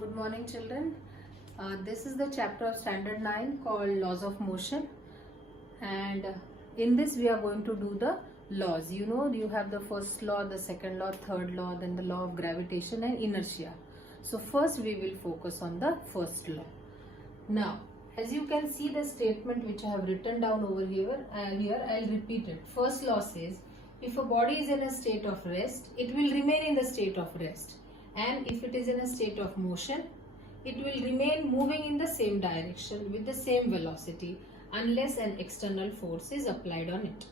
Good morning, children. This is the chapter of standard 9 called laws of motion, and in this we are going to do the laws. You have the first law, the second law, third law, then the law of gravitation and inertia. So first we will focus on the first law. Now, as you can see the statement which I have written down over here, I'll repeat it. First law says, if a body is in a state of rest, it will remain in the state of rest. And if it is in a state of motion, it will remain moving in the same direction with the same velocity unless an external force is applied on it.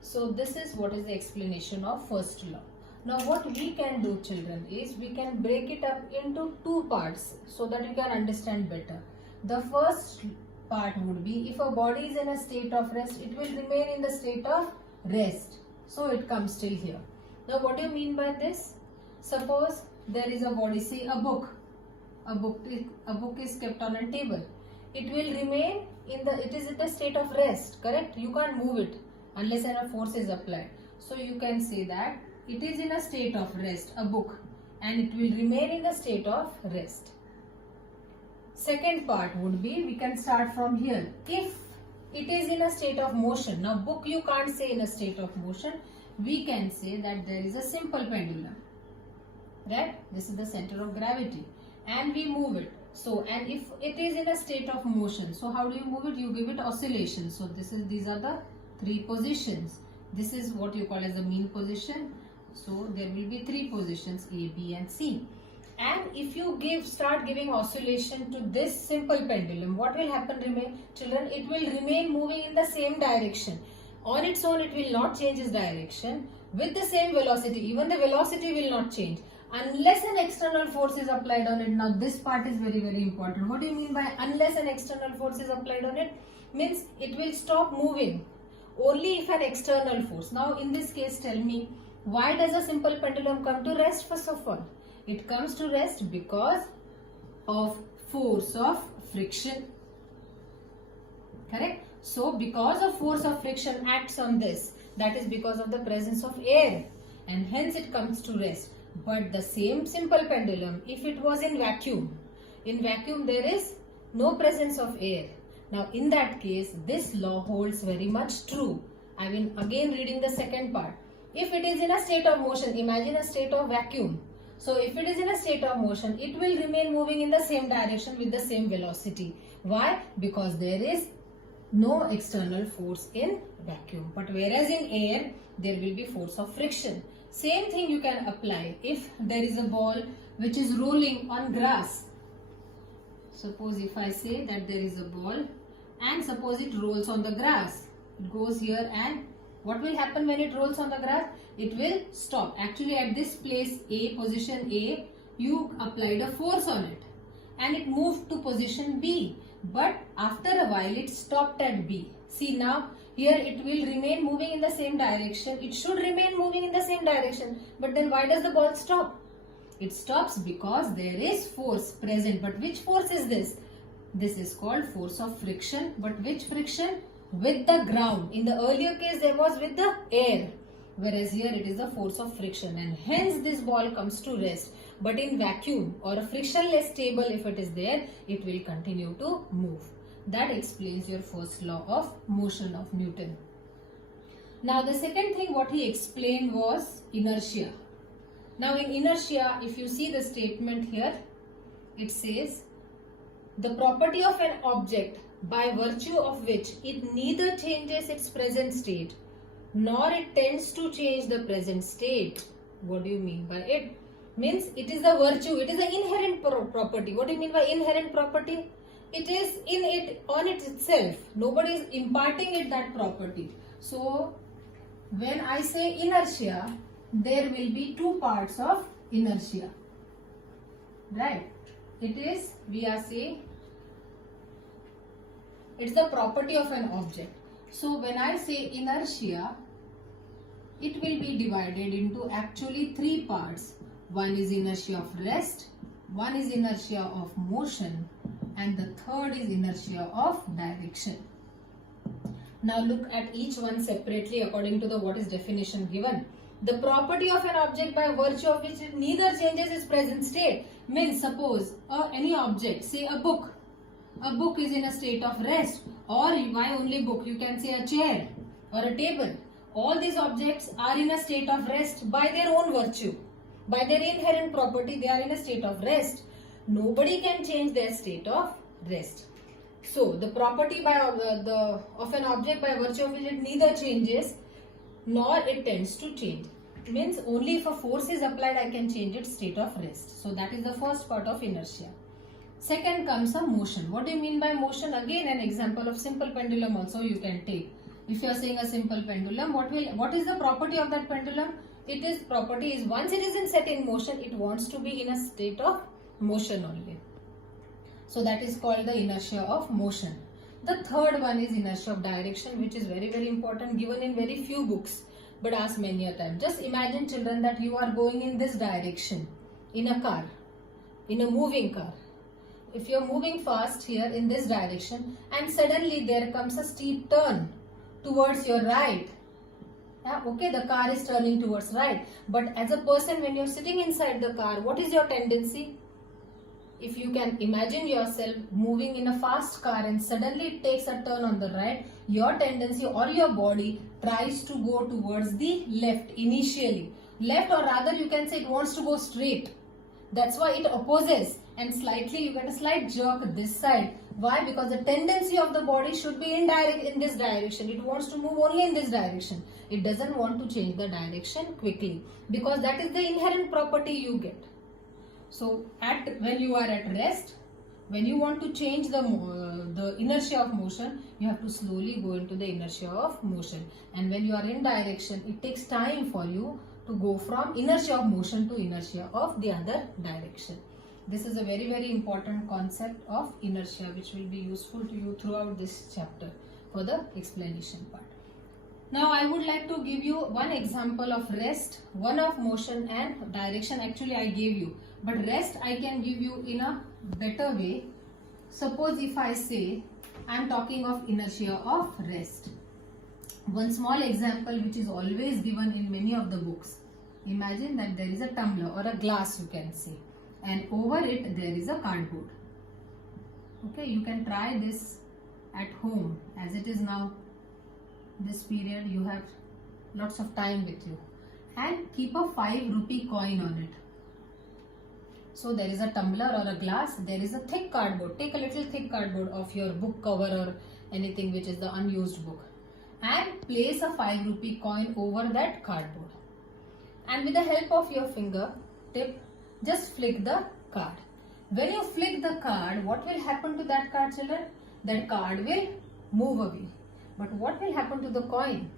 So this is what is the explanation of first law. Now what we can do, children, is we can break it up into two parts so that you can understand better. The first part would be, if a body is in a state of rest, it will remain in the state of rest. So it comes till here. Now what do you mean by this? Suppose there is a body, say a book. A book is kept on a table. It will remain it is in the state of rest, correct? You can't move it unless a force is applied. So you can say that it is in a state of rest, a book, and it will remain in the state of rest. Second part would be, we can start from here. If it is in a state of motion, now book you can't say in a state of motion, we can say that there is a simple pendulum. Right? This is the center of gravity and we move it. So, and if it is in a state of motion, so how do you move it? You give it oscillation. So these are the three positions. This is what you call as the mean position. So there will be three positions, A, B and C. And if you start giving oscillation to this simple pendulum, what will happen, children? It will remain moving in the same direction. On its own, it will not change its direction with the same velocity. Even the velocity will not change unless an external force is applied on it. Now this part is very, very important. What do you mean by unless an external force is applied on it? Means it will stop moving only if an external force. Now in this case, tell me, why does a simple pendulum come to rest? First of all, it comes to rest because of force of friction. Correct? So because of force of friction acts on this, that is because of the presence of air, and hence it comes to rest. But the same simple pendulum, if it was in vacuum there is no presence of air. Now in that case, this law holds very much true. I will again reading the second part. If it is in a state of motion, imagine a state of vacuum. So if it is in a state of motion, it will remain moving in the same direction with the same velocity. Why? Because there is no external force in vacuum. But whereas in air, there will be force of friction. Same thing you can apply if there is a ball which is rolling on grass. Suppose if I say that there is a ball and suppose it rolls on the grass. It goes here, and what will happen when it rolls on the grass? It will stop. Actually at this place A, position A, you applied a force on it and it moved to position B. But after a while it stopped at B. See now, here it will remain moving in the same direction. It should remain moving in the same direction. But then why does the ball stop? It stops because there is force present. But which force is this? This is called force of friction. But which friction? With the ground. In the earlier case there was with the air. Whereas here it is the force of friction, and hence this ball comes to rest. But in vacuum or a frictionless table, if it is there, it will continue to move. That explains your first law of motion of Newton. Now the second thing what he explained was inertia. Now in inertia, if you see the statement here, it says, the property of an object by virtue of which it neither changes its present state nor it tends to change the present state. What do you mean by it? Means it is the virtue, it is the inherent property. What do you mean by inherent property? It is in it, on it itself. Nobody is imparting it that property. So when I say inertia, there will be two parts of inertia. Right? It is, we are saying, it's the property of an object. So when I say inertia, it will be divided into actually three parts. One is inertia of rest, one is inertia of motion, and the third is inertia of direction. Now look at each one separately according to the what is definition given. The property of an object by virtue of which it neither changes its present state. Means suppose any object, say a book. A book is in a state of rest, or why only book? You can say a chair or a table. All these objects are in a state of rest by their own virtue. By their inherent property, they are in a state of rest. Nobody can change their state of rest. So, the property of an object by virtue of which it neither changes nor it tends to change. Means only if a force is applied I can change its state of rest. So, that is the first part of inertia. Second comes a motion. What do you mean by motion? Again, an example of simple pendulum also you can take. If you are saying a simple pendulum, what is the property of that pendulum? Its property is once it is set in motion, it wants to be in a state of motion only. So that is called the inertia of motion. The third one is inertia of direction, which is very, very important, given in very few books, but asked many a time. Just imagine, children, that you are going in this direction in a car, in a moving car. If you are moving fast here in this direction and suddenly there comes a steep turn towards your right. Yeah, okay, the car is turning towards right. But as a person, when you are sitting inside the car, what is your tendency? If you can imagine yourself moving in a fast car and suddenly it takes a turn on the right, your tendency or your body tries to go towards the left initially. Left, or rather you can say it wants to go straight. That's why it opposes and slightly you get a slight jerk this side. Why? Because the tendency of the body should be in this direction. It wants to move only in this direction. It doesn't want to change the direction quickly, because that is the inherent property you get. So when you are at rest, when you want to change the inertia of motion, you have to slowly go into the inertia of motion. And when you are in direction, it takes time for you to go from inertia of motion to inertia of the other direction. This is a very, very important concept of inertia, which will be useful to you throughout this chapter for the explanation part. Now I would like to give you one example of rest, one of motion and direction. Actually I gave you, but rest I can give you in a better way. Suppose if I say I am talking of inertia of rest. One small example which is always given in many of the books. Imagine that there is a tumbler or a glass, you can say, and over it there is a cardboard. Okay, you can try this at home. As it is now this period, you have lots of time with you, and keep a 5 rupee coin on it. So there is a tumbler or a glass, there is a thick cardboard. Take a little thick cardboard of your book cover or anything which is the unused book, and place a 5 rupee coin over that cardboard. And with the help of your finger tip, just flick the card. When you flick the card, what will happen to that card, children? That card will move away. But what will happen to the coin?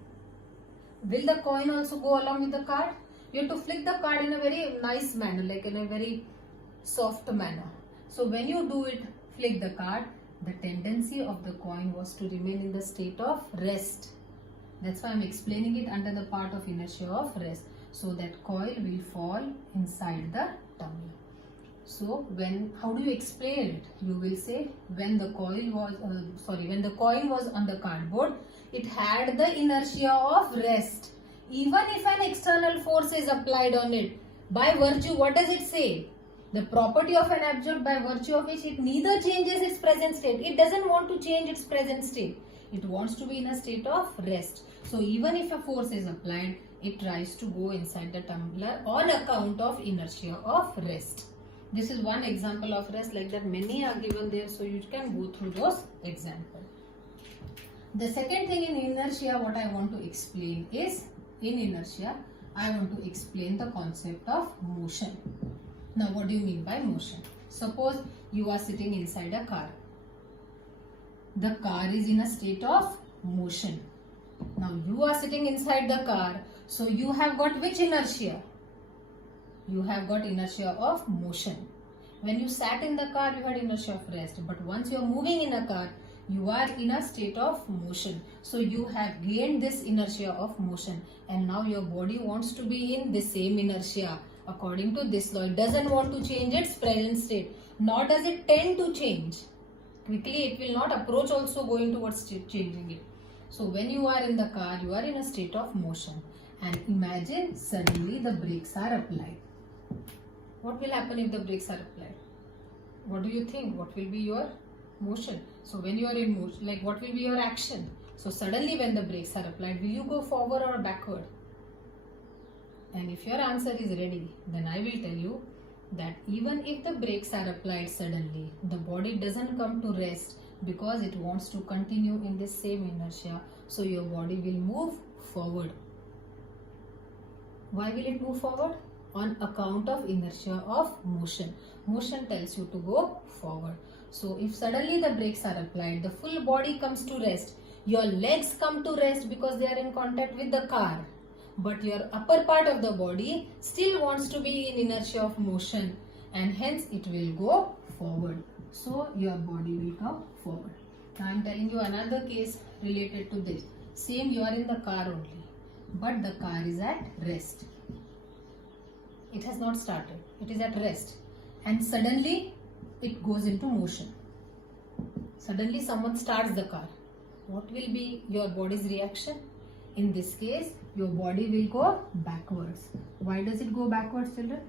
Will the coin also go along with the card? You have to flick the card in a very nice manner, like in a very soft manner. So when you do it, flick the card, the tendency of the coin was to remain in the state of rest. That's why I'm explaining it under the part of inertia of rest. So that coil will fall inside the tumbler. So how do you explain it? You will say when the coin was on the cardboard, it had the inertia of rest. Even if an external force is applied on it, by virtue, what does it say? The property of an object by virtue of which it neither changes its present state. It doesn't want to change its present state. It wants to be in a state of rest. So even if a force is applied, it tries to go inside the tumbler on account of inertia of rest. This is one example of rest. Like that, many are given there, so you can go through those examples. The second thing in inertia, what I want to explain is, in inertia, I want to explain the concept of motion. Now, what do you mean by motion? Suppose you are sitting inside a car. The car is in a state of motion. Now, you are sitting inside the car, so you have got which inertia? You have got inertia of motion. When you sat in the car, you had inertia of rest. But once you are moving in a car, you are in a state of motion. So you have gained this inertia of motion. And now your body wants to be in the same inertia. According to this law, it doesn't want to change its present state. Nor does it tend to change. Quickly, it will not approach also going towards changing it. So when you are in the car, you are in a state of motion. And imagine suddenly the brakes are applied. What will happen if the brakes are applied? What do you think? What will be your motion? So when you are in motion, like what will be your action? So suddenly when the brakes are applied, will you go forward or backward? And if your answer is ready, then I will tell you that even if the brakes are applied suddenly, the body doesn't come to rest because it wants to continue in this same inertia. So your body will move forward. Why will it move forward? On account of inertia of motion. Motion tells you to go forward. So if suddenly the brakes are applied, the full body comes to rest. Your legs come to rest because they are in contact with the car. But your upper part of the body still wants to be in inertia of motion, and hence it will go forward. So your body will come forward. Now I am telling you another case related to this. Same, you are in the car only, but the car is at rest. It has not started. It is at rest. And suddenly it goes into motion. Suddenly someone starts the car. What will be your body's reaction? In this case, your body will go backwards. Why does it go backwards, children?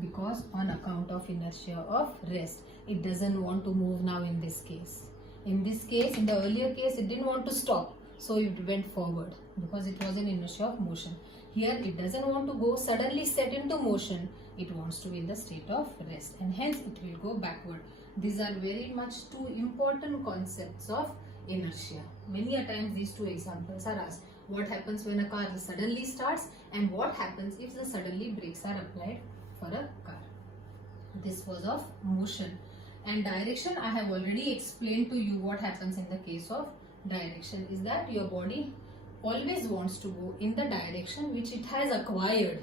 Because on account of inertia of rest. It doesn't want to move now in this case. In this case, in the earlier case, it didn't want to stop. So it went forward because it was in inertia of motion. Here, it doesn't want to go suddenly set into motion. It wants to be in the state of rest, and hence it will go backward. These are very much two important concepts of inertia. Many a times these two examples are asked. What happens when a car suddenly starts, and what happens if the suddenly brakes are applied for a car. This was of motion. And direction, I have already explained to you what happens in the case of direction is that your body always wants to go in the direction which it has acquired.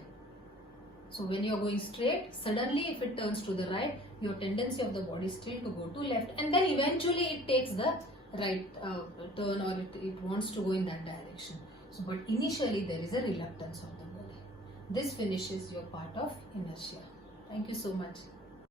So when you are going straight, suddenly if it turns to the right, your tendency of the body is still to go to left, and then eventually it takes the right turn, or it wants to go in that direction. So, but initially there is a reluctance of the body. This finishes your part of inertia. Thank you so much.